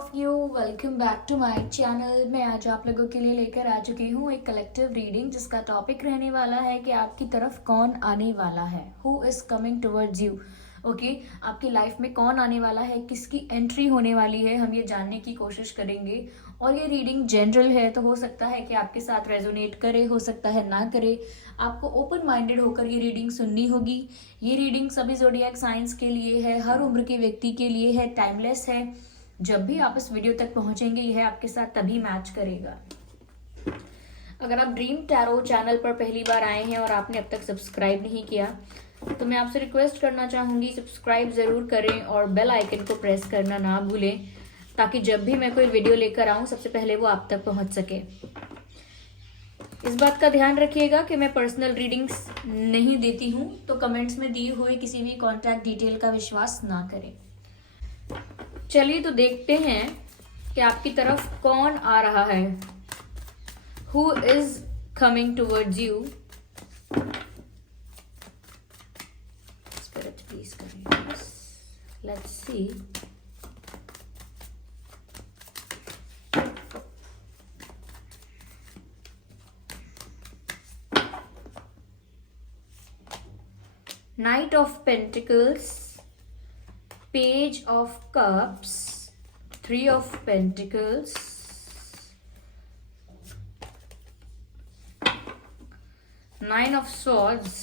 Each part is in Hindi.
Of you, welcome back to my channel. मैं आज आप लोगों के लिए लेकर आ चुकी हूँ एक कलेक्टिव रीडिंग जिसका टॉपिक रहने वाला है कि आपकी तरफ कौन आने वाला है, who is coming towards you. Okay, आपकी लाइफ में कौन आने वाला है, किसकी एंट्री होने वाली है, हम ये जानने की कोशिश करेंगे। और ये रीडिंग जनरल है तो हो सकता है कि आपके साथ रेजोनेट करे, हो सकता है ना करे। आपको ओपन माइंडेड होकर ये रीडिंग सुननी होगी। ये रीडिंग सभी ज़ोडिएक साइंस के लिए है, हर उम्र के व्यक्ति के लिए है, टाइमलेस है। जब भी आप इस वीडियो तक पहुंचेंगे यह आपके साथ तभी मैच करेगा। अगर आप ड्रीम टैरो चैनल पर पहली बार आए हैं और आपने अब तक सब्सक्राइब नहीं किया तो मैं आपसे रिक्वेस्ट करना चाहूंगी, सब्सक्राइब जरूर करें और बेल आइकन को प्रेस करना ना भूलें, ताकि जब भी मैं कोई वीडियो लेकर आऊं सबसे पहले वो आप तक पहुंच सके। इस बात का ध्यान रखिएगा कि मैं पर्सनल रीडिंग्स नहीं देती हूं, तो कमेंट्स में दिए हुए किसी भी कॉन्टैक्ट डिटेल का विश्वास ना करें। चलिए तो देखते हैं कि आपकी तरफ कौन आ रहा है, who is coming towards you. Spirit please guide, let's see. Knight of Pentacles, Page of Cups, Three of Pentacles, Nine of Swords,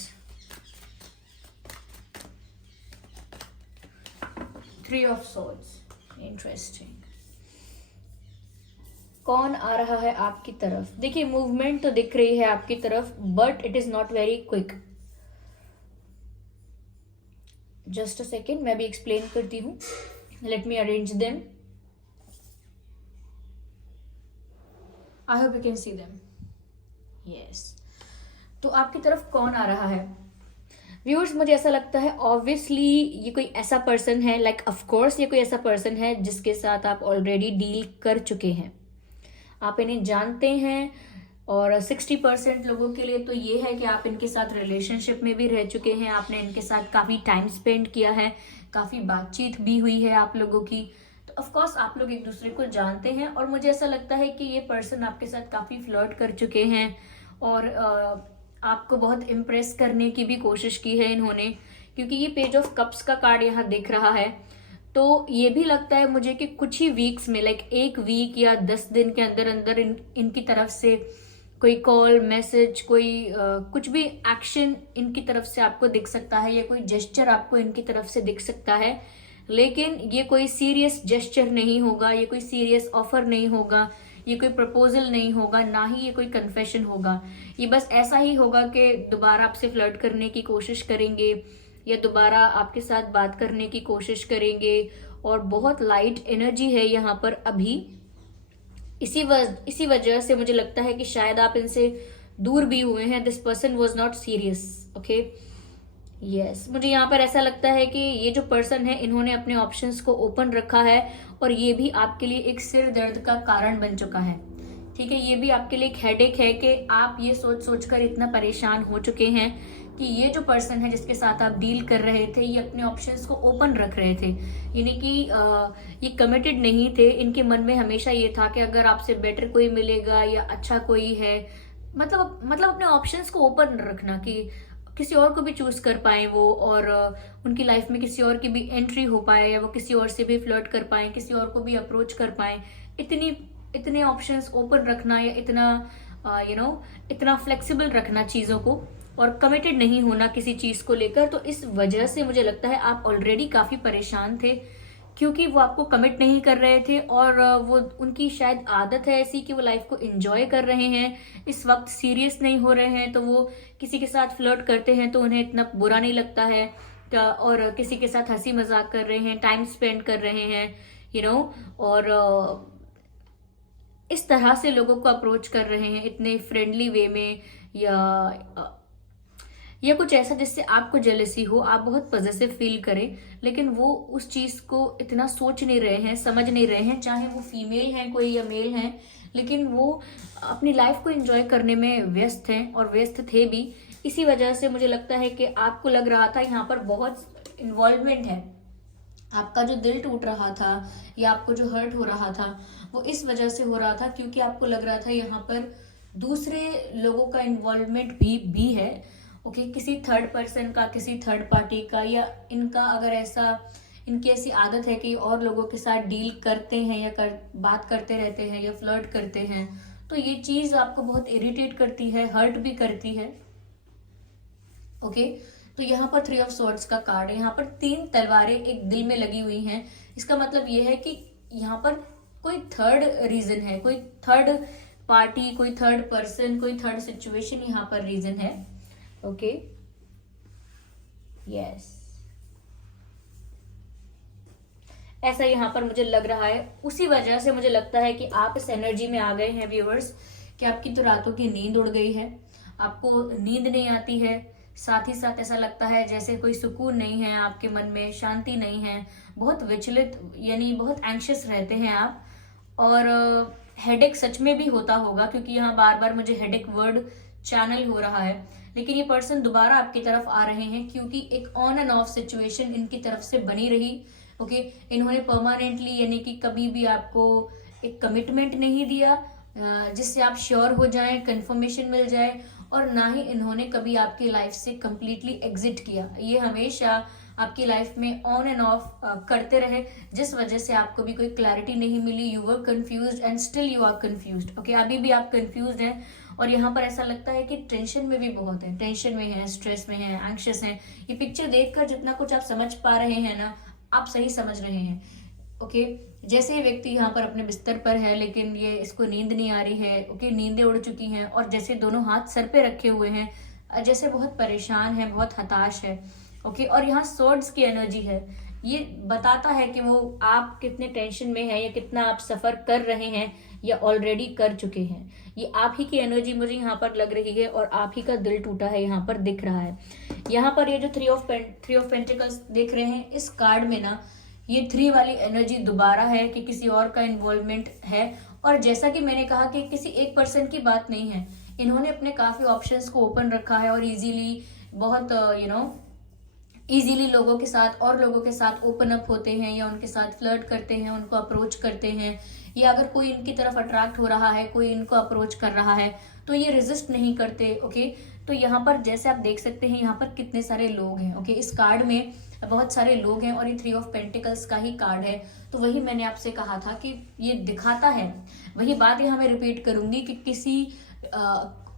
Three of Swords. Interesting. कौन आ रहा है आपकी तरफ? देखिए, मूवमेंट तो दिख रही है आपकी तरफ, but it is not very quick. Just a second, मैं भी एक्सप्लेन करती हूँ। Let me arrange them. I hope you can see them. Yes, तो आपकी तरफ कौन आ रहा है व्यूअर्स? मुझे ऐसा लगता है ऑब्वियसली ये कोई ऐसा पर्सन है, लाइक ऑफ कोर्स ये कोई ऐसा पर्सन है जिसके साथ आप ऑलरेडी डील कर चुके हैं, आप इन्हें जानते हैं। और 60% लोगों के लिए तो ये है कि आप इनके साथ रिलेशनशिप में भी रह चुके हैं, आपने इनके साथ काफ़ी टाइम स्पेंड किया है, काफ़ी बातचीत भी हुई है आप लोगों की। तो ऑफ कोर्स आप लोग एक दूसरे को जानते हैं और मुझे ऐसा लगता है कि ये पर्सन आपके साथ काफ़ी फ्लर्ट कर चुके हैं और आपको बहुत इम्प्रेस करने की भी कोशिश की है इन्होंने, क्योंकि ये पेज ऑफ कप्स का कार्ड यहाँ दिख रहा है। तो ये भी लगता है मुझे कि कुछ ही वीक्स में, लाइक एक वीक या 10 दिन के अंदर अंदर इनकी तरफ से कोई कॉल, मैसेज, कोई कुछ भी एक्शन इनकी तरफ से आपको दिख सकता है, या कोई जेस्चर आपको इनकी तरफ से दिख सकता है। लेकिन ये कोई सीरियस जेस्चर नहीं होगा, ये कोई सीरियस ऑफर नहीं होगा, ये कोई प्रपोजल नहीं होगा, ना ही ये कोई कन्फेशन होगा। ये बस ऐसा ही होगा कि दोबारा आपसे फ्लर्ट करने की कोशिश करेंगे या दोबारा आपके साथ बात करने की कोशिश करेंगे, और बहुत लाइट एनर्जी है यहाँ पर अभी। इसी वजह से मुझे लगता है कि शायद आप इनसे दूर भी हुए हैं। This person was not serious. Okay, yes, मुझे यहाँ पर ऐसा लगता है कि ये जो पर्सन है इन्होंने अपने ऑप्शंस को ओपन रखा है, और ये भी आपके लिए एक सिर दर्द का कारण बन चुका है। ठीक है, ये भी आपके लिए एक हेडेक है कि आप ये सोच सोच कर इतना परेशान हो चुके हैं कि ये जो पर्सन है जिसके साथ आप डील कर रहे थे ये अपने ऑप्शंस को ओपन रख रहे थे, यानी कि ये कमिटेड नहीं थे। इनके मन में हमेशा ये था कि अगर आपसे बेटर कोई मिलेगा या अच्छा कोई है, मतलब अपने ऑप्शंस को ओपन रखना कि किसी और को भी चूज कर पाए वो, और उनकी लाइफ में किसी और की भी एंट्री हो पाए, या वो किसी और से भी फ्लर्ट कर पाए, किसी और को भी अप्रोच कर पाए। इतने ऑप्शंस ओपन रखना, या इतना फ्लेक्सिबल रखना चीजों को, और कमिटेड नहीं होना किसी चीज को लेकर। तो इस वजह से मुझे लगता है आप ऑलरेडी काफी परेशान थे, क्योंकि वो आपको कमिट नहीं कर रहे थे, और वो उनकी शायद आदत है ऐसी कि वो लाइफ को एंजॉय कर रहे हैं, इस वक्त सीरियस नहीं हो रहे हैं। तो वो किसी के साथ फ्लर्ट करते हैं तो उन्हें इतना बुरा नहीं लगता है, और किसी के साथ हंसी मजाक कर रहे हैं, टाइम स्पेंड कर रहे हैं, और इस तरह से लोगों को अप्रोच कर रहे हैं इतने फ्रेंडली वे में, या कुछ ऐसा जिससे आपको जेलसी हो, आप बहुत पॉजिटिव फील करें, लेकिन वो उस चीज को इतना सोच नहीं रहे हैं, समझ नहीं रहे हैं, चाहे वो फीमेल हैं कोई या मेल हैं, लेकिन वो अपनी लाइफ को एंजॉय करने में व्यस्त हैं और व्यस्त थे भी। इसी वजह से मुझे लगता है कि आपको लग रहा था यहाँ पर बहुत इन्वॉल्वमेंट है, आपका जो दिल टूट रहा था या आपको जो हर्ट हो रहा था वो इस वजह से हो रहा था क्योंकि आपको लग रहा था यहाँ पर दूसरे लोगों का इन्वॉल्वमेंट भी है। ओके, किसी थर्ड पर्सन का, किसी थर्ड पार्टी का, या इनका अगर ऐसा, इनकी ऐसी आदत है कि और लोगों के साथ डील करते हैं या बात करते रहते हैं या फ्लर्ट करते हैं, तो ये चीज आपको बहुत इरिटेट करती है, हर्ट भी करती है। ओके, तो यहाँ पर 3 ऑफ स्वॉर्ड्स का कार्ड है, यहाँ पर 3 तलवारें एक दिल में लगी हुई हैं। इसका मतलब ये है कि यहाँ पर कोई थर्ड रीजन है, कोई थर्ड पार्टी, कोई थर्ड पर्सन, कोई थर्ड सिचुएशन यहाँ पर रीजन है। ओके, यस, ऐसा यहाँ पर मुझे लग रहा है। उसी वजह से मुझे लगता है कि आप इस एनर्जी में आ गए हैं व्यूअर्स, कि आपकी तो रातों की नींद उड़ गई है, आपको नींद नहीं आती है, साथ ही साथ ऐसा लगता है जैसे कोई सुकून नहीं है आपके मन में, शांति नहीं है, बहुत विचलित यानी बहुत एंग्शियस रहते हैं आप। और हेडेक सच में भी होता होगा, क्योंकि यहाँ बार बार मुझे हेडेक वर्ड चैनल हो रहा है। लेकिन ये पर्सन दोबारा आपकी तरफ आ रहे हैं क्योंकि एक ऑन एंड ऑफ सिचुएशन इनकी तरफ से बनी रही। ओके, इन्होंने परमानेंटली यानी कि कभी भी आपको एक कमिटमेंट नहीं दिया जिससे आप श्योर हो जाएं, कंफर्मेशन मिल जाए, और ना ही इन्होंने कभी आपकी लाइफ से कंप्लीटली एग्जिट किया। ये हमेशा आपकी लाइफ में ऑन एंड ऑफ करते रहे, जिस वजह से आपको भी कोई क्लैरिटी नहीं मिली। You were confused and still you are confused. Okay, अभी भी आप कंफ्यूज्ड हैं, और यहाँ पर ऐसा लगता है कि टेंशन में भी बहुत है, टेंशन में है, स्ट्रेस में है, एंग्शियस है। ये पिक्चर देखकर जितना कुछ आप समझ पा रहे हैं ना, आप सही समझ रहे हैं। ओके, जैसे ये व्यक्ति यहाँ पर अपने बिस्तर पर है, लेकिन ये इसको नींद नहीं आ रही है। ओके, नींदें उड़ चुकी हैं, और जैसे दोनों हाथ सर पे रखे हुए हैं, जैसे बहुत परेशान है, बहुत हताश है। ओके, और यहाँ स्वॉर्ड्स की एनर्जी है। ये बताता है कि वो आप कितने टेंशन में है, या कितना आप सफर कर रहे हैं, या ऑलरेडी कर चुके हैं। ये आप ही की एनर्जी मुझे यहाँ पर लग रही है, और आप ही का दिल टूटा है यहाँ पर दिख रहा है। यहाँ पर ये जो 3 ऑफ पेंटिकल्स देख रहे हैं, इस कार्ड में ना ये 3 वाली एनर्जी दोबारा है कि किसी और का इन्वॉल्वमेंट है। और जैसा कि मैंने कहा कि किसी एक पर्सन की बात नहीं है, इन्होंने अपने काफी ऑप्शंस को ओपन रखा है, और इजीली बहुत इजीली लोगों के साथ और लोगों के साथ ओपन अप होते हैं, या उनके साथ फ्लर्ट करते हैं, उनको अप्रोच करते हैं, या अगर कोई इनकी तरफ अट्रैक्ट हो रहा है, कोई इनको अप्रोच कर रहा है, तो ये रेजिस्ट नहीं करते। ओके, तो यहाँ पर जैसे आप देख सकते हैं, यहाँ पर कितने सारे लोग हैं। ओके, इस कार्ड में बहुत सारे लोग हैं, और ये 3 ऑफ पेंटिकल्स का ही कार्ड है। तो वही मैंने आपसे कहा था कि ये दिखाता है, वही बात यहाँ मैं रिपीट करूंगी कि किसी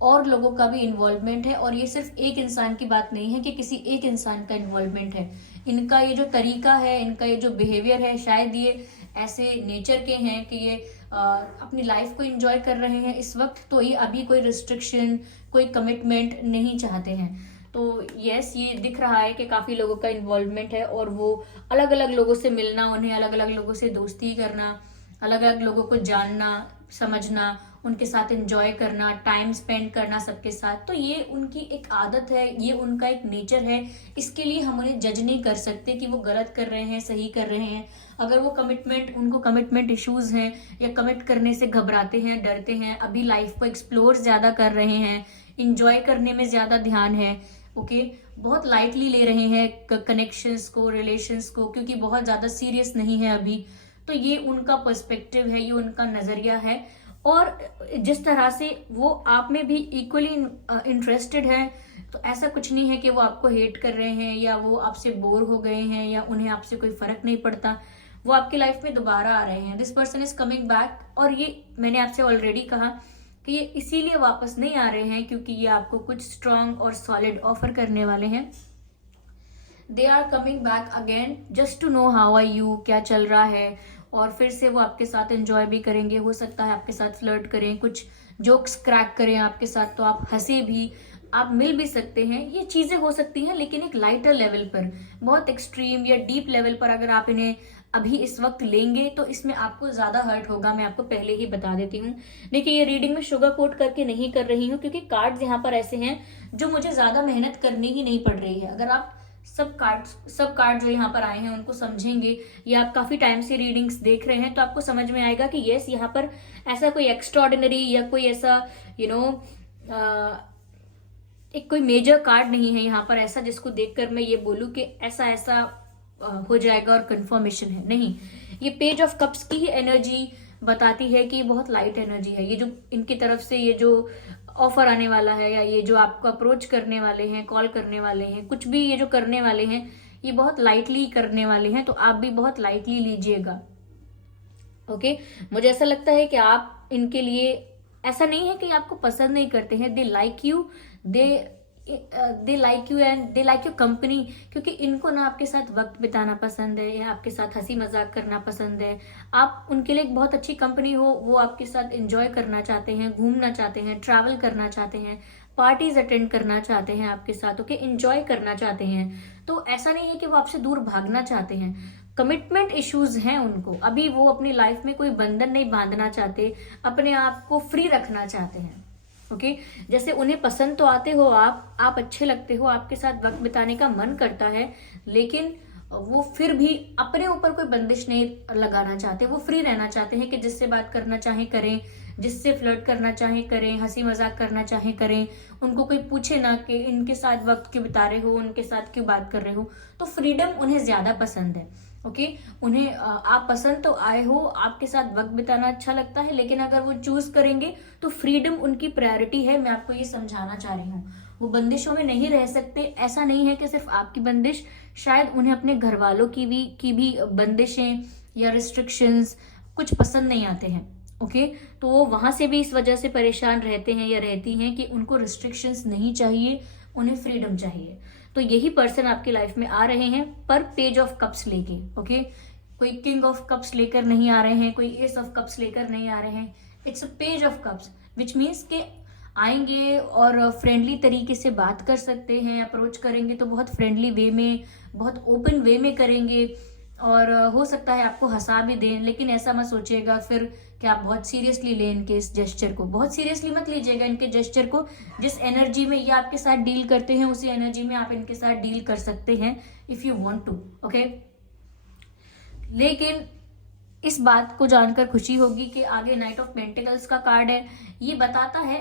और लोगों का भी इन्वॉल्वमेंट है, और ये सिर्फ एक इंसान की बात नहीं है कि किसी एक इंसान का इन्वॉल्वमेंट है। इनका ये जो तरीका है, इनका ये जो बिहेवियर है, शायद ये ऐसे नेचर के हैं कि ये अपनी लाइफ को एंजॉय कर रहे हैं इस वक्त, तो ये अभी कोई रिस्ट्रिक्शन, कोई कमिटमेंट नहीं चाहते हैं। तो यस, ये दिख रहा है कि काफी लोगों का इन्वॉल्वमेंट है, और वो अलग अलग लोगों से मिलना, उन्हें अलग अलग लोगों से दोस्ती करना, अलग अलग लोगों को जानना, समझना, उनके साथ एंजॉय करना, टाइम स्पेंड करना सबके साथ, तो ये उनकी एक आदत है, ये उनका एक नेचर है। इसके लिए हम उन्हें जज नहीं कर सकते कि वो गलत कर रहे हैं, सही कर रहे हैं। अगर वो उनको कमिटमेंट इश्यूज हैं, या कमिट करने से घबराते हैं, डरते हैं, अभी लाइफ को एक्सप्लोर ज्यादा कर रहे हैं, इंजॉय करने में ज्यादा ध्यान है, ओके, बहुत लाइटली ले रहे हैं कनेक्शंस को, रिलेशंस को, क्योंकि बहुत ज्यादा सीरियस नहीं है अभी, तो ये उनका पर्सपेक्टिव है, ये उनका नजरिया है। और जिस तरह से वो आप में भी इक्वली इंटरेस्टेड है, तो ऐसा कुछ नहीं है कि वो आपको हेट कर रहे हैं, या वो आपसे बोर हो गए हैं, या उन्हें आपसे कोई फर्क नहीं पड़ता। वो आपकी लाइफ में दोबारा आ रहे हैं। This person is coming back, और ये मैंने आपसे ऑलरेडी कहा कि ये इसीलिए वापस नहीं आ रहे हैं क्योंकि ये आपको कुछ स्ट्रांग और सॉलिड ऑफर करने वाले हैं। They are coming back again just to know how are you, क्या चल रहा है, और फिर से वो आपके साथ एंजॉय भी करेंगे। हो सकता है आपके साथ फ्लर्ट करें, कुछ जोक्स क्रैक करें आपके साथ, तो आप हंसे भी, आप मिल भी सकते हैं। ये चीजें हो सकती हैं, लेकिन एक लाइटर लेवल पर, बहुत एक्सट्रीम या डीप लेवल पर अगर आप इन्हें अभी इस वक्त लेंगे तो इसमें आपको ज्यादा हर्ट होगा, मैं आपको पहले ही बता देती हूँ। देखिए, ये रीडिंग में शुगर कोट करके नहीं कर रही हूँ, क्योंकि कार्ड्स यहाँ पर ऐसे हैं जो मुझे ज्यादा मेहनत करनी ही नहीं पड़ रही है। अगर आप सब कार्ड जो यहाँ पर आए हैं उनको समझेंगे, या आप काफी टाइम से रीडिंग्स देख रहे हैं, तो आपको समझ में आएगा कि यस, यहाँ पर ऐसा कोई एक्स्ट्रॉर्डिनरी या कोई ऐसा एक कोई मेजर कार्ड नहीं है यहाँ पर ऐसा जिसको देखकर मैं ये बोलूं कि ऐसा ऐसा हो जाएगा और कंफर्मेशन है, नहीं। ये पेज ऑफ कप्स की ही एनर्जी बताती है कि बहुत लाइट एनर्जी है। ये जो इनकी तरफ से ये जो ऑफर आने वाला है, या ये जो आपको अप्रोच करने वाले हैं, कॉल करने वाले हैं, कुछ भी ये जो करने वाले हैं, ये बहुत लाइटली करने वाले हैं, तो आप भी बहुत लाइटली लीजिएगा। ओके, मुझे ऐसा लगता है कि आप इनके लिए, ऐसा नहीं है कि आपको पसंद नहीं करते हैं, they like you, they like you and they like your company, क्योंकि इनको ना आपके साथ वक्त बिताना पसंद है, या आपके साथ हंसी मजाक करना पसंद है। आप उनके लिए एक बहुत अच्छी कंपनी हो, वो आपके साथ एंजॉय करना चाहते हैं, घूमना चाहते हैं, ट्रैवल करना चाहते हैं, पार्टीज अटेंड करना चाहते हैं आपके साथ, ओके, एंजॉय करना चाहते हैं। तो ऐसा नहीं है कि वो आपसे दूर भागना चाहते हैं। कमिटमेंट इश्यूज हैं उनको, अभी वो अपनी लाइफ में कोई बंधन नहीं बांधना चाहते, अपने आप को फ्री रखना चाहते हैं। ओके, जैसे उन्हें पसंद तो आते हो आप अच्छे लगते हो, आपके साथ वक्त बिताने का मन करता है, लेकिन वो फिर भी अपने ऊपर कोई बंदिश नहीं लगाना चाहते। वो फ्री रहना चाहते हैं कि जिससे बात करना चाहे करें, जिससे फ्लर्ट करना चाहे करें, हंसी मजाक करना चाहे करें। उनको कोई पूछे ना कि इनके साथ वक्त क्यों बिता रहे हो, उनके साथ क्यों बात कर रहे हो। तो फ्रीडम उन्हें ज्यादा पसंद है। ओके, उन्हें आप पसंद तो आए हो, आपके साथ वक्त बिताना अच्छा लगता है, लेकिन अगर वो चूज करेंगे तो फ्रीडम उनकी प्रायोरिटी है। मैं आपको ये समझाना चाह रही हूँ, वो बंदिशों में नहीं रह सकते। ऐसा नहीं है कि सिर्फ आपकी बंदिश, शायद उन्हें अपने घर वालों की भी बंदिशें या रिस्ट्रिक्शंस कुछ पसंद नहीं आते हैं। ओके, तो वो वहां से भी इस वजह से परेशान रहते हैं या रहती हैं कि उनको रिस्ट्रिक्शंस नहीं चाहिए, उन्हें फ्रीडम चाहिए। तो यही पर्सन आपकी लाइफ में आ रहे हैं, पर पेज ऑफ कप्स लेके। ओके, कोई किंग ऑफ कप्स लेकर नहीं आ रहे हैं, कोई एस ऑफ कप्स लेकर नहीं आ रहे हैं। It's a page of cups, which means के आएंगे और फ्रेंडली तरीके से बात कर सकते हैं, अप्रोच करेंगे तो बहुत फ्रेंडली वे में, बहुत ओपन वे में करेंगे, और हो सकता है आपको हंसा भी दें। लेकिन ऐसा मत सोचिएगा फिर कि आप बहुत सीरियसली लें इनके इस जेस्चर को, बहुत सीरियसली मत लीजिएगा इनके जेस्चर को। जिस एनर्जी में ये आपके साथ डील करते हैं, उसी एनर्जी में आप इनके साथ डील कर सकते हैं if you want to. Okay, लेकिन इस बात को जानकर खुशी होगी कि आगे नाइट ऑफ पेंटिकल्स का कार्ड है। ये बताता है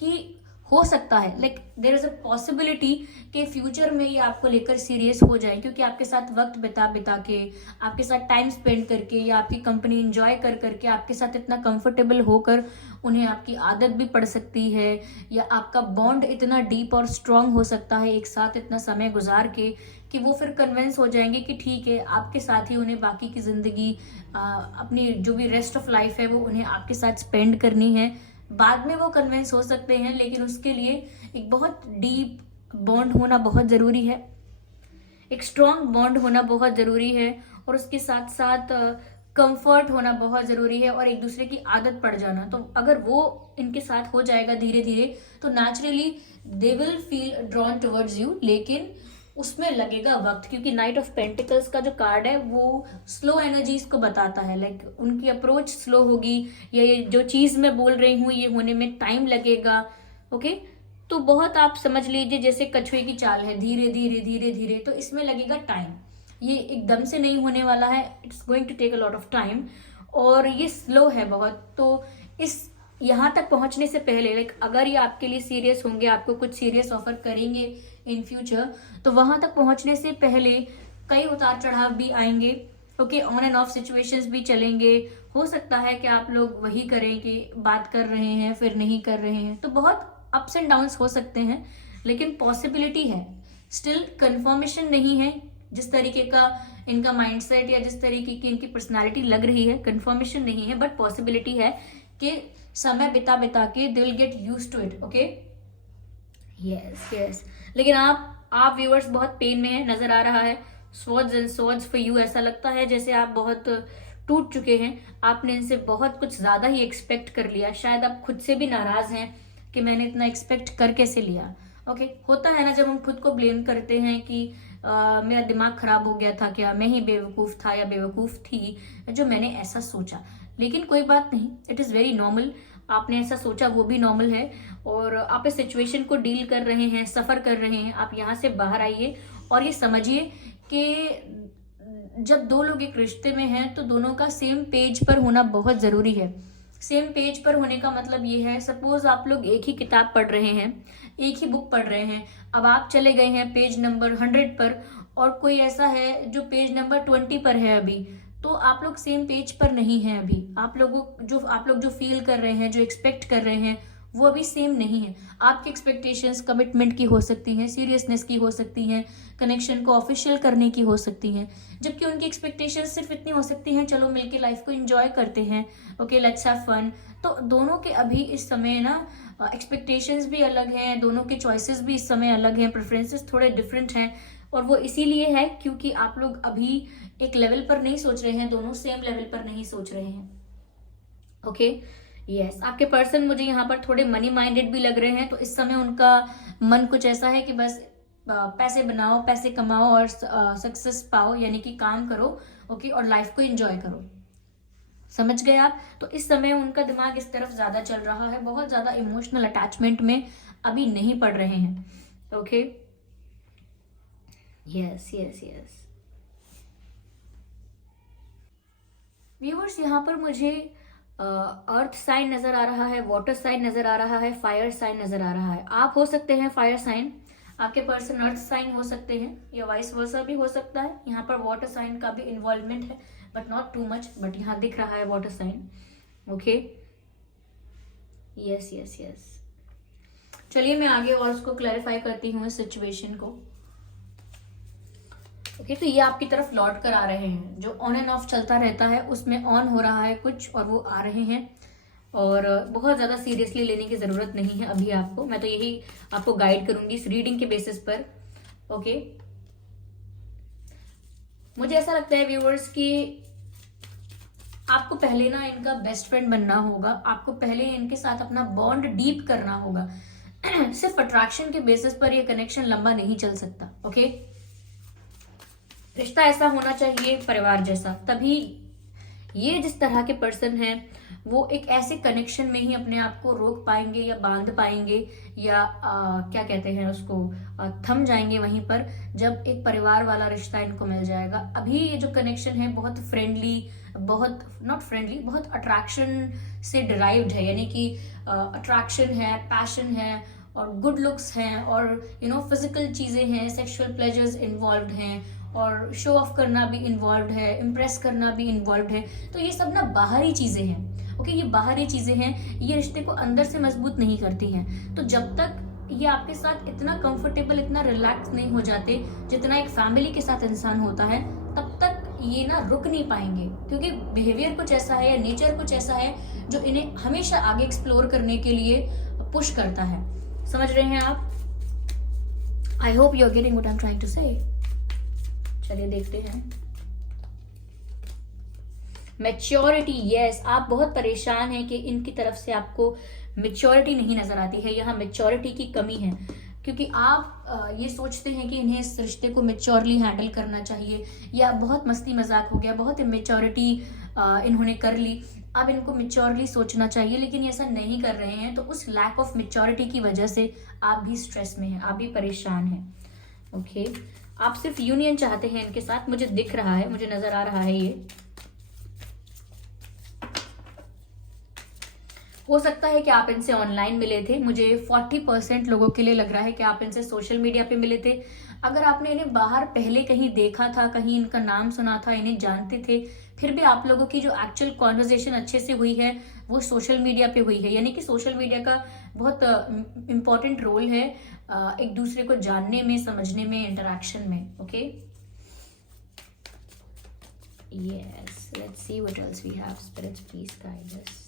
कि हो सकता है, like there is a possibility कि फ्यूचर में ये आपको लेकर सीरियस हो जाए, क्योंकि आपके साथ वक्त बिता बिता के, आपके साथ टाइम स्पेंड करके, या आपकी कंपनी एंजॉय कर करके, आपके साथ इतना कंफर्टेबल होकर उन्हें आपकी आदत भी पड़ सकती है, या आपका बॉन्ड इतना डीप और स्ट्रांग हो सकता है एक साथ इतना समय गुजार के, कि वो फिर कन्विंस हो जाएंगे कि ठीक है, आपके साथ ही उन्हें बाकी की जिंदगी, अपनी जो भी रेस्ट ऑफ लाइफ है वो उन्हें आपके साथ स्पेंड करनी है। बाद में वो कन्विंस हो सकते हैं, लेकिन उसके लिए एक बहुत डीप बॉन्ड होना बहुत जरूरी है, एक स्ट्रॉन्ग बॉन्ड होना बहुत जरूरी है, और उसके साथ साथ कंफर्ट होना बहुत जरूरी है, और एक दूसरे की आदत पड़ जाना। तो अगर वो इनके साथ हो जाएगा धीरे धीरे, तो naturally they will feel drawn towards you, लेकिन उसमें लगेगा वक्त, क्योंकि नाइट ऑफ पेंटिकल्स का जो कार्ड है वो स्लो एनर्जीज को बताता है। लाइक उनकी अप्रोच स्लो होगी, या ये जो चीज मैं बोल रही हूँ ये होने में टाइम लगेगा। ओके, तो बहुत आप समझ लीजिए जैसे कछुए की चाल है, धीरे धीरे धीरे धीरे, तो इसमें लगेगा टाइम। ये एकदम से नहीं होने वाला है, it's going to take a lot of time, और ये स्लो है बहुत। तो इस यहाँ तक पहुंचने से पहले, लाइक अगर ये आपके लिए सीरियस होंगे, आपको कुछ सीरियस ऑफर करेंगे इन फ्यूचर, तो वहां तक पहुंचने से पहले कई उतार चढ़ाव भी आएंगे। Okay, on end of situations भी चलेंगे। हो सकता है कि आप लोग वही करें कि बात कर रहे हैं फिर नहीं कर रहे हैं, तो बहुत अप्स एंड डाउन्स हो सकते हैं, लेकिन पॉसिबिलिटी है। स्टिल कंफर्मेशन नहीं है, जिस तरीके का इनका माइंडसेट या जिस तरीके की इनकी पर्सनालिटी लग रही है, कंफर्मेशन नहीं है, बट पॉसिबिलिटी है कि समय बिता बिता के they will get use to it. Okay, yes yes. लेकिन आप व्यूअर्स बहुत पेन में है, नजर आ रहा है। Swords and swords for you, ऐसा लगता है जैसे आप बहुत टूट चुके हैं। आपने इनसे बहुत कुछ ज्यादा ही एक्सपेक्ट कर लिया, शायद आप खुद से भी नाराज हैं कि मैंने इतना एक्सपेक्ट कर कैसे लिया। ओके, होता है ना जब हम खुद को ब्लेम करते हैं कि मेरा दिमाग खराब हो गया था, क्या मैं ही बेवकूफ था या बेवकूफ थी जो मैंने ऐसा सोचा। लेकिन कोई बात नहीं, इट इज वेरी नॉर्मल। आपने ऐसा सोचा वो भी नॉर्मल है, और आप इस सिचुएशन को डील कर रहे हैं, सफर कर रहे हैं। आप यहाँ से बाहर आइए और ये समझिए कि जब दो लोग एक रिश्ते में हैं तो दोनों का सेम पेज पर होना बहुत जरूरी है। सेम पेज पर होने का मतलब ये है, सपोज आप लोग एक ही किताब पढ़ रहे हैं, एक ही बुक पढ़ रहे हैं, अब आप चले गए हैं पेज नंबर 100 पर और कोई ऐसा है जो पेज नंबर 20 पर है अभी, तो आप लोग सेम पेज पर नहीं हैं अभी। आप लोग जो फील कर रहे हैं, जो एक्सपेक्ट कर रहे हैं, वो अभी सेम नहीं है। आपकी एक्सपेक्टेशंस कमिटमेंट की हो सकती हैं, सीरियसनेस की हो सकती हैं, कनेक्शन को ऑफिशियल करने की हो सकती हैं, जबकि उनकी एक्सपेक्टेशंस सिर्फ इतनी हो सकती हैं, चलो मिलके लाइफ को एंजॉय करते हैं, ओके लेट्स हैव फन। तो दोनों के अभी इस समय ना एक्सपेक्टेशंस भी अलग हैं, दोनों के चॉइसेस भी इस समय अलग हैं, प्रेफरेंसेस थोड़े डिफरेंट हैं। और वो इसीलिए है क्योंकि आप लोग अभी एक लेवल पर नहीं सोच रहे हैं, दोनों सेम लेवल पर नहीं सोच रहे हैं। ओके यस, आपके पर्सन मुझे यहाँ पर थोड़े मनी माइंडेड भी लग रहे हैं। तो इस समय उनका मन कुछ ऐसा है कि बस पैसे बनाओ, पैसे कमाओ और सक्सेस पाओ, यानी कि काम करो, ओके, और लाइफ को एंजॉय करो। समझ गए आप? तो इस समय उनका दिमाग इस तरफ ज्यादा चल रहा है, बहुत ज्यादा इमोशनल अटैचमेंट में अभी नहीं पड़ रहे हैं। Okay yes yes yes viewers, यहाँ पर मुझे अर्थ साइन नजर आ रहा है, वाटर साइन नजर आ रहा है, फायर साइन नजर आ रहा है। आप हो सकते हैं फायर साइन, आपके पर्सन अर्थ साइन हो सकते हैं, या वाइस वर्सा भी हो सकता है। यहाँ पर वाटर साइन का भी इन्वॉल्वमेंट है, but not too much, but यहाँ दिख रहा है water sign. Okay yes yes yes चलिए मैं आगे और उसको क्लैरिफाई करती हूँ इस सिचुएशन को। ओके तो ये आपकी तरफ लौट कर आ रहे हैं, जो ऑन एंड ऑफ चलता रहता है उसमें ऑन हो रहा है कुछ, और वो आ रहे हैं। और बहुत ज्यादा सीरियसली लेने की जरूरत नहीं है अभी आपको, मैं तो यही आपको गाइड करूंगी इस रीडिंग के बेसिस पर। ओके मुझे ऐसा लगता है व्यूअर्स कि आपको पहले ना इनका बेस्ट फ्रेंड बनना होगा, आपको पहले इनके साथ अपना बॉन्ड डीप करना होगा। सिर्फ अट्रैक्शन के बेसिस पर ये कनेक्शन लंबा नहीं चल सकता। ओके रिश्ता ऐसा होना चाहिए परिवार जैसा, तभी ये जिस तरह के पर्सन हैं वो एक ऐसे कनेक्शन में ही अपने आप को रोक पाएंगे या बांध पाएंगे, या क्या कहते हैं उसको, थम जाएंगे वहीं पर, जब एक परिवार वाला रिश्ता इनको मिल जाएगा। अभी ये जो कनेक्शन है बहुत फ्रेंडली, बहुत नॉट फ्रेंडली, बहुत अट्रैक्शन से डिराइव्ड है, यानी कि अट्रैक्शन है, पैशन है, और गुड लुक्स हैं, और फिजिकल चीजें हैं, सेक्सुअल प्लेजर्स इन्वॉल्व हैं, और शो ऑफ करना भी इन्वॉल्व है, इम्प्रेस करना भी इन्वॉल्व है। तो ये सब ना बाहरी चीजें हैं। ओके ये बाहरी चीजें हैं, ये रिश्ते को अंदर से मजबूत नहीं करती हैं। तो जब तक ये आपके साथ इतना कंफर्टेबल, इतना रिलैक्स नहीं हो जाते जितना एक फैमिली के साथ इंसान होता है, तब तक ये ना रुक नहीं पाएंगे, क्योंकि बिहेवियर कुछ ऐसा है या नेचर कुछ ऐसा है जो इन्हें हमेशा आगे एक्सप्लोर करने के लिए पुश करता है। समझ रहे हैं आप? I hope you are getting what I am trying to say. चलिए देखते हैं। मैच्योरिटी, यस, आप बहुत परेशान हैं कि इनकी तरफ से आपको मैच्योरिटी नहीं नजर आती है, यहाँ मैच्योरिटी की कमी है, क्योंकि आप ये सोचते हैं कि इन्हें इस रिश्ते को मैच्योरली हैंडल करना चाहिए, या बहुत मस्ती मजाक हो गया, बहुत इमेच्योरिटी इन्होंने कर ली, अब इनको मैच्योरली सोचना चाहिए, लेकिन ये ऐसा नहीं कर रहे हैं। तो उस लैक ऑफ मैच्योरिटी की वजह से आप भी स्ट्रेस में हैं, आप भी परेशान हैं। ओके आप सिर्फ यूनियन चाहते हैं इनके साथ, मुझे दिख रहा है, मुझे नजर आ रहा है। ये हो सकता है कि आप इनसे ऑनलाइन मिले थे, मुझे 40% लोगों के लिए लग रहा है कि आप इनसे सोशल मीडिया पे मिले थे। अगर आपने इन्हें बाहर पहले कहीं देखा था, कहीं इनका नाम सुना था, इन्हें जानते थे, फिर भी आप लोगों की जो एक्चुअल कॉन्वर्जेशन अच्छे से हुई है वो सोशल मीडिया पे हुई है, यानी कि सोशल मीडिया का बहुत इंपॉर्टेंट रोल है एक दूसरे को जानने में, समझने में, इंटरेक्शन में। Okay yes let's see what else we have. Spirits please guide us.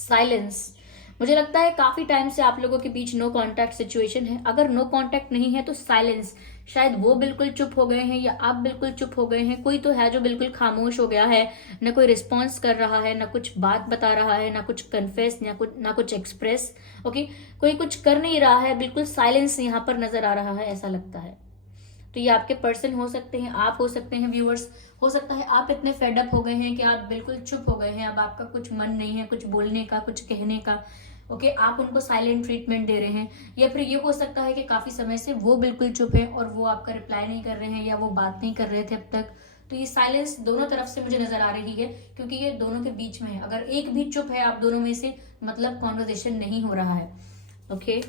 Silence, मुझे लगता है काफी टाइम से आप लोगों के बीच नो कांटेक्ट सिचुएशन है। अगर नो कांटेक्ट नहीं है तो साइलेंस, शायद वो बिल्कुल चुप हो गए हैं या आप बिल्कुल चुप हो गए हैं। कोई तो है जो बिल्कुल खामोश हो गया है, न कोई रिस्पॉन्स कर रहा है, न कुछ बात बता रहा है, न कुछ कन्फेस, ना कुछ एक्सप्रेस। ओके कोई कुछ कर नहीं रहा है, बिल्कुल साइलेंस यहाँ पर नजर आ रहा है, ऐसा लगता है। तो ये आपके पर्सन हो सकते हैं, आप हो सकते हैं व्यूअर्स। हो सकता है आप इतने फेडअप हो गए हैं कि आप बिल्कुल चुप हो गए हैं, अब आपका कुछ मन नहीं है कुछ बोलने का, कुछ कहने का। ओके आप उनको साइलेंट ट्रीटमेंट दे रहे हैं, या फिर ये हो सकता है कि काफी समय से वो बिल्कुल चुप है और वो आपका रिप्लाई नहीं कर रहे हैं, या वो बात नहीं कर रहे थे अब तक। तो ये साइलेंस दोनों तरफ से मुझे नजर आ रही है, क्योंकि ये दोनों के बीच में है। अगर एक भी चुप है आप दोनों में से, मतलब कॉन्वर्सेशन नहीं हो रहा है। ओके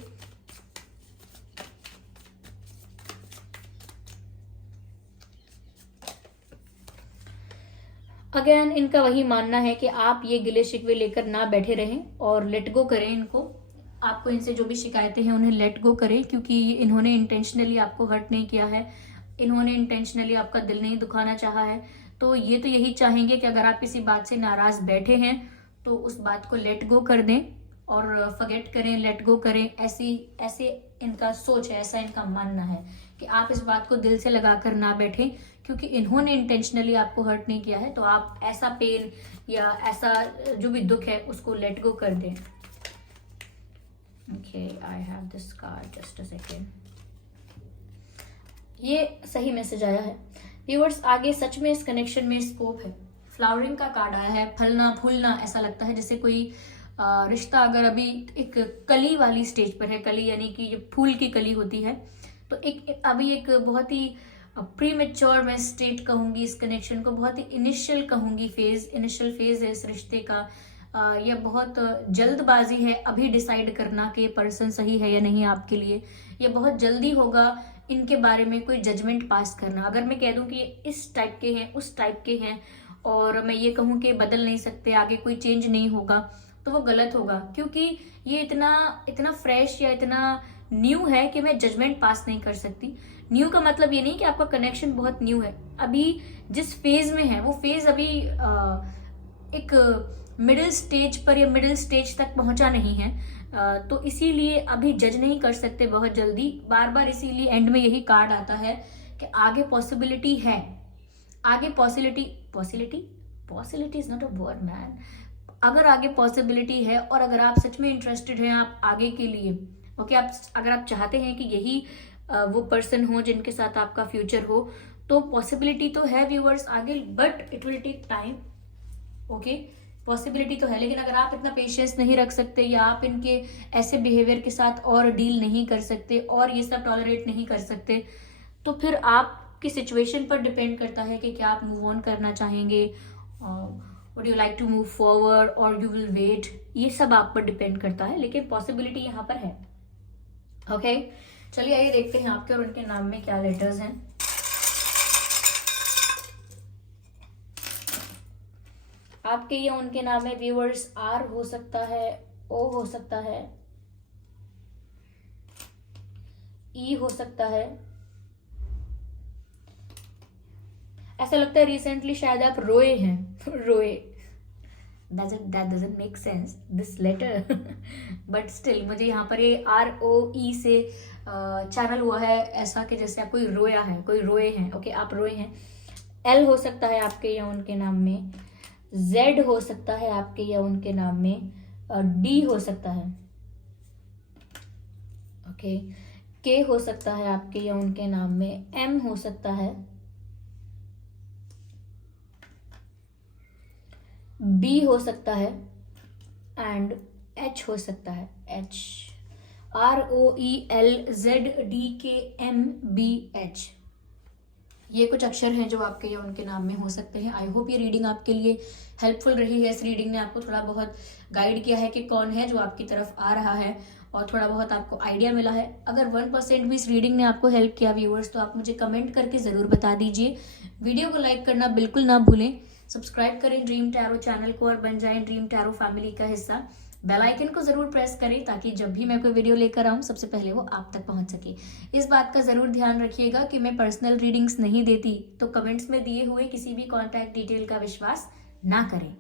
अगेन इनका वही मानना है कि आप ये गिले शिकवे लेकर ना बैठे रहें और लेट गो करें इनको। आपको इनसे जो भी शिकायतें हैं उन्हें लेट गो करें, क्योंकि इन्होंने इंटेंशनली आपको हर्ट नहीं किया है, इन्होंने इंटेंशनली आपका दिल नहीं दुखाना चाहा है। तो ये तो यही चाहेंगे कि अगर आप किसी बात से नाराज बैठे हैं तो उस बात को लेट गो कर दें और फॉरगेट करें, लेट गो करें। ऐसे इनका सोच है, ऐसा इनका मानना है कि आप इस बात को दिल से लगा कर ना बैठें, क्योंकि इन्होंने इंटेंशनली आपको हर्ट नहीं किया है। तो आप ऐसा पेन या ऐसा जो भी दुख है उसको लेट गो कर दें। Okay, I have this card, just a second. ये सही मैसेज आया है व्यूअर्स। आगे सच में इस कनेक्शन में स्कोप है। फ्लावरिंग का कार्ड आया है, फलना फूलना, ऐसा लगता है जैसे कोई रिश्ता अगर अभी एक कली वाली स्टेज पर है, कली यानी कि जो फूल की कली होती है, तो अभी एक बहुत ही प्रीमेच्योर मैं स्टेट कहूंगी इस कनेक्शन को, बहुत ही इनिशियल कहूंगी इनिशियल फेज है इस रिश्ते का। यह बहुत जल्दबाजी है अभी डिसाइड करना कि ये पर्सन सही है या नहीं आपके लिए। ये बहुत जल्दी होगा इनके बारे में कोई जजमेंट पास करना। अगर मैं कह दूं कि इस टाइप के हैं, उस टाइप के हैं, और मैं ये कहूं कि बदल नहीं सकते, आगे कोई चेंज नहीं होगा, तो वो गलत होगा, क्योंकि ये इतना फ्रेश या इतना न्यू है कि मैं जजमेंट पास नहीं कर सकती। न्यू का मतलब ये नहीं कि आपका कनेक्शन बहुत न्यू है, अभी जिस फेज में है वो फेज अभी एक मिडिल स्टेज पर या मिडिल स्टेज तक पहुंचा नहीं है। तो इसीलिए अभी जज नहीं कर सकते बहुत जल्दी। बार बार इसीलिए एंड में यही कार्ड आता है कि आगे पॉसिबिलिटी है, आगे possibility is not a word man. अगर आगे पॉसिबिलिटी है और अगर आप सच में इंटरेस्टेड हैं आप आगे के लिए, ओके, अगर आप चाहते हैं कि यही वो पर्सन हो जिनके साथ आपका फ्यूचर हो, तो पॉसिबिलिटी तो है व्यूअर्स आगे, but it will take time. Okay, possibility तो है, लेकिन अगर आप इतना पेशेंस नहीं रख सकते या आप इनके ऐसे बिहेवियर के साथ और डील नहीं कर सकते और ये सब टॉलरेट नहीं कर सकते, तो फिर आपकी सिचुएशन पर डिपेंड करता है कि क्या आप मूव ऑन करना चाहेंगे, would you like to move forward और यू विल वेट। ये सब आप पर डिपेंड करता है, लेकिन पॉसिबिलिटी यहाँ पर है। ओके, चलिए आइए देखते हैं आपके और उनके नाम में क्या लेटर्स हैं। आपके या उनके नाम में व्यूअर्स आर हो सकता है, ओ हो सकता है, ई हो सकता है। ऐसा लगता है रिसेंटली शायद आप रोए हैं रोए। that doesn't make sense this letter but still मुझे यहाँ पर ये ROE से चैनल हुआ है, ऐसा कि जैसे आप कोई रोया है, कोई रोए हैं। ओके, आप रोए हैं। L हो सकता है आपके या उनके नाम में, Z हो सकता है आपके या उनके नाम में, D हो सकता है, ओके, K हो सकता है आपके या उनके नाम में, M हो सकता है, B हो सकता है एंड H हो सकता है। H ROELZDKMBH, ये कुछ अक्षर हैं जो आपके या उनके नाम में हो सकते हैं। आई होप ये रीडिंग आपके लिए हेल्पफुल रही है। इस रीडिंग ने आपको थोड़ा बहुत गाइड किया है कि कौन है जो आपकी तरफ आ रहा है, और थोड़ा बहुत आपको आइडिया मिला है। अगर 1% भी इस रीडिंग ने आपको हेल्प किया व्यूअर्स, तो आप मुझे कमेंट करके ज़रूर बता दीजिए। वीडियो को लाइक करना बिल्कुल ना भूलें, सब्सक्राइब करें ड्रीम टैरो चैनल को और बन जाएं ड्रीम टैरो फैमिली का हिस्सा। बेल आइकन को जरूर प्रेस करें ताकि जब भी मैं कोई वीडियो लेकर आऊं सबसे पहले वो आप तक पहुंच सके। इस बात का जरूर ध्यान रखिएगा कि मैं पर्सनल रीडिंग्स नहीं देती, तो कमेंट्स में दिए हुए किसी भी कॉन्टैक्ट डिटेल का विश्वास ना करें।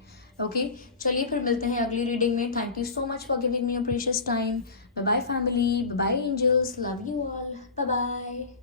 ओके, चलिए फिर मिलते हैं अगली रीडिंग में। Thank you so much for giving me your precious time. Bye bye family, bye bye angels, love you all, bye bye.